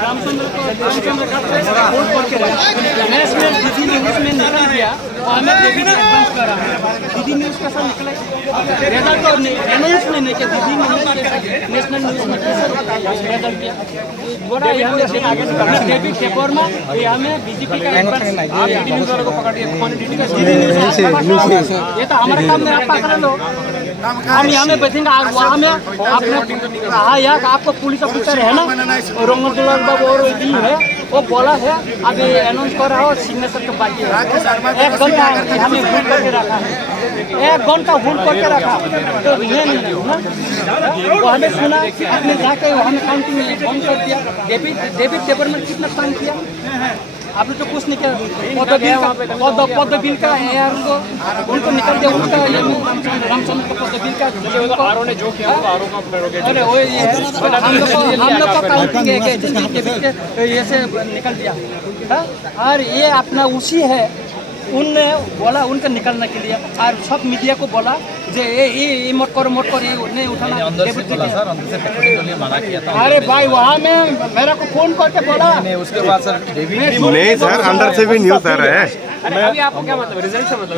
रामचंद्र दीदी ने उसमें निकल गया और हमें दीदी ने एडवांस करा। दीदी ने उसके साथ निकला रिजल्ट और अनाउंस नहीं किया। दीदी ने नेशनल न्यूज में रिजल्ट किया बड़ा यहाँ डेबिट पेपर में हमें बीजेपी का एडवांस को पकड़ दिया। ये तो हमारे काम में आप पकड़ लो, हम यहाँ में बैठेंगे और वहाँ में आपने कहा यार आपको पुलिस ऑफिसर है ना रंगतुलाल बाबू और दी है वो बोला है अभी अनाउंस कर रहा हो सिग्नेचर के बाकी है। 1 घंटा हमें भूल करके रखा है, 1 घंटा भूल करके रखा तो ये नहीं ना वो हमें सुना आपने जाके हमें काउंटिंग बंद कर दिया। डेबिट पेपर में कितना काम किया आपने तो कुछ नहीं किया। पद बिल का यार उनको निकल दिया उनका रामचंद्र का पद बिल का जो किया अरे वो हम लोग का काउंटिंग है ये से निकल दिया और ये अपना उसी है उनने बोला उनका निकलने के लिए और सब मीडिया को बोला जे ये मत करो ये नहीं उठाना। अरे भाई वहाँ में मेरा को फोन करके बोला उसके बाद सर नहीं सर अंदर से भी न्यूज़ आ रहा है। अभी आपको क्या मतलब रिजल्ट से मतलब